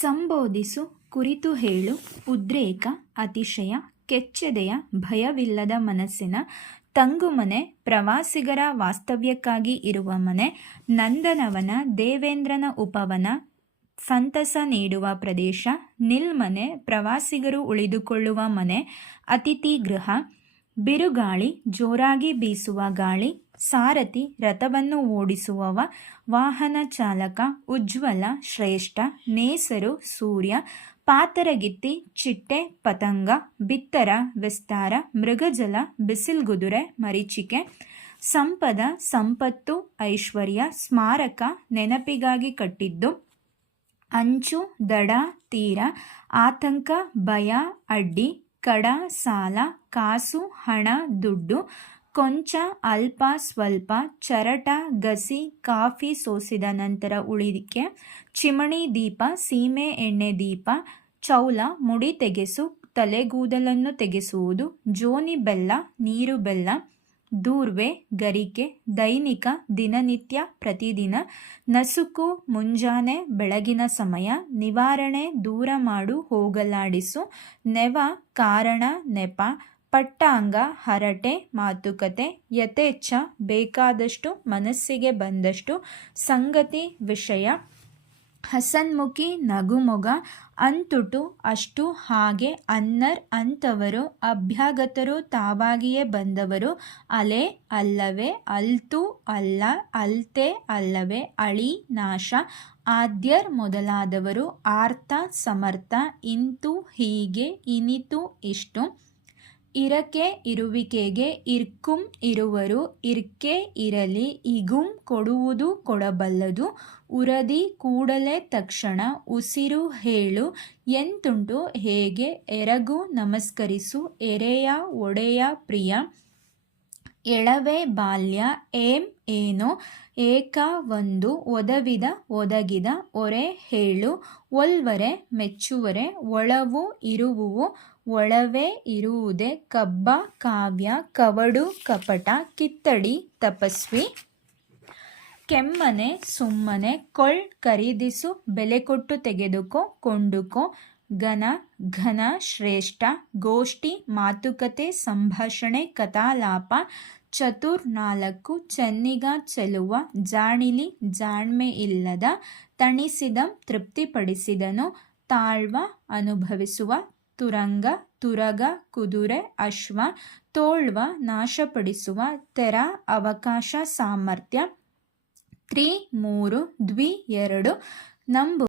ಸಂಬೋಧಿಸು, ಕುರಿತು ಹೇಳು, ಉದ್ರೇಕ, ಅತಿಶಯ, ಕೆಚ್ಚೆದೆಯ, ಭಯವಿಲ್ಲದ ಮನಸ್ಸಿನ, ತಂಗುಮನೆ, ಪ್ರವಾಸಿಗರ ವಾಸ್ತವ್ಯಕ್ಕಾಗಿ ಇರುವ ಮನೆ, ನಂದನವನ, ದೇವೇಂದ್ರನ ಉಪವನ, ಸಂತಸ ನೀಡುವ ಪ್ರದೇಶ, ನಿಲ್ಮನೆ, ಪ್ರವಾಸಿಗರು ಉಳಿದುಕೊಳ್ಳುವ ಮನೆ, ಅತಿಥಿ ಗೃಹ ಬಿರುಗಾಳಿ, ಜೋರಾಗಿ ಬೀಸುವ ಗಾಳಿ, ಸಾರಥಿ, ರಥವನ್ನು ಓಡಿಸುವವ, ವಾಹನ ಚಾಲಕ, ಉಜ್ವಲ, ಶ್ರೇಷ್ಠ, ನೇಸರು, ಸೂರ್ಯ, ಪಾತರಗಿತ್ತಿ, ಚಿಟ್ಟೆ, ಪತಂಗ, ಬಿತ್ತರ, ವಿಸ್ತಾರ, ಮೃಗಜಲ, ಬಿಸಿಲ್ಗುದುರೆ, ಮರೀಚಿಕೆ, ಸಂಪದ, ಸಂಪತ್ತು, ಐಶ್ವರ್ಯ, ಸ್ಮಾರಕ, ನೆನಪಿಗಾಗಿ ಕಟ್ಟಿದ್ದು, ಅಂಚು, ದಡ, ತೀರ, ಆತಂಕ, ಭಯ, ಅಡ್ಡಿ ಕಡ, ಸಾಲ, ಕಾಸು, ಹಣ, ದುಡ್ಡು, ಕೊಂಚ, ಅಲ್ಪ, ಸ್ವಲ್ಪ, ಚರಟ, ಗಸಿ, ಕಾಫಿ ಸೋಸಿದ ನಂತರ ಉಳಿಕೆ ಚಿಮಣಿ ದೀಪ, ಸೀಮೆ ಎಣ್ಣೆ ದೀಪ, ಚೌಲ, ಮುಡಿ ತೆಗೆಸು, ತಲೆಗೂದಲನ್ನು ತೆಗೆಸುವುದು, ಜೋನಿ ಬೆಲ್ಲ, ನೀರು ಬೆಲ್ಲ ದೂರ್ವೆ, ಗರಿಕೆ, ದೈನಿಕ, ದಿನನಿತ್ಯ, ಪ್ರತಿದಿನ, ನಸುಕು, ಮುಂಜಾನೆ, ಬೆಳಗಿನ ಸಮಯ, ನಿವಾರಣೆ ದೂರ ಮಾಡು ಹೋಗಲಾಡಿಸು, ನೆವ, ಕಾರಣ, ನೆಪ, ಪಟ್ಟಾಂಗ, ಹರಟೆ, ಮಾತುಕತೆ, ಯಥೇಚ್ಛ, ಬೇಕಾದಷ್ಟು, ಮನಸ್ಸಿಗೆ ಬಂದಷ್ಟು, ಸಂಗತಿ, ವಿಷಯ ಹಸನ್ಮುಖಿ ನಗುಮೊಗ ಅಂತುಟು ಅಷ್ಟು ಹಾಗೆ ಅನ್ನರ್ ಅಂತವರು ಅಭ್ಯಾಗತರು ತಾವಾಗಿಯೇ ಬಂದವರು. ಅಲೆ ಅಲ್ಲವೇ ಅಲ್ತು ಅಲ್ಲ ಅಲ್ತೆ ಅಲ್ಲವೇ ಅಳಿ ನಾಶ ಆದ್ಯರ್ ಮೊದಲಾದವರು ಆರ್ತ ಸಮರ್ಥ ಇಂತು ಹೀಗೆ ಇನಿತು ಇಷ್ಟು. ಇರಕೆ ಇರುವಿಕೆಗೆ ಇರ್ಕುಂ ಇರುವರು, ಇರ್ಕೆ ಇರಲಿ, ಇಗುಂ ಕೊಡುವುದು ಕೊಡಬಲ್ಲದು, ಉರದಿ ಕೂಡಲೇ ತಕ್ಷಣ ಉಸಿರು ಹೇಳು, ಎಂತುಂಟು ಹೇಗೆ, ಎರಗು ನಮಸ್ಕರಿಸು, ಎರೆಯ ಒಡೆಯ ಪ್ರಿಯ. ಎಳವೆ ಬಾಲ್ಯ ಏಂ ಏನು, ಏಕ ಒಂದು ಒದವಿದ ಒದಗಿದ, ಒರೆ ಹೇಳು, ಒಲ್ವರೆ, ಮೆಚ್ಚುವರೆ, ಒಳವು ಇರುವುವು, ಒಳವೆ ಇರುವುದೇ, ಕಬ್ಬ, ಕಾವ್ಯ, ಕವಡು, ಕಪಟ, ಕಿತ್ತಡಿ, ತಪಸ್ವಿ. ಕೆಮ್ಮನೆ, ಸುಮ್ಮನೆ, ಕೊಳ್ ಖರೀದಿಸು ಬೆಲೆ ಕೊಟ್ಟು ತೆಗೆದುಕೋ, ಕೊಂಡುಕೋ ಘನ ಘನ, ಶ್ರೇಷ್ಠ, ಗೋಷ್ಠಿ, ಮಾತುಕತೆ, ಸಂಭಾಷಣೆ, ಕಥಾಲಾಪ ಚತುರ್ ನಾಲ್ಕು ಚೆನ್ನಿಗ, ಚೆಲುವ, ಜಾಣಿಲಿ, ಜಾಣ್ಮೆ ಇಲ್ಲದ, ತಣಿಸಿದಂ, ತೃಪ್ತಿಪಡಿಸಿದನು, ತಾಳ್ವ, ಅನುಭವಿಸುವ, ತುರಂಗ, ತುರಗ, ಕುದುರೆ, ಅಶ್ವ, ತೋಳ್ವ, ನಾಶಪಡಿಸುವ, ತೆರ, ಅವಕಾಶ, ಸಾಮರ್ಥ್ಯ, ತ್ರಿ, ಮೂರು, ದ್ವಿ, ಎರಡು, ನಂಬು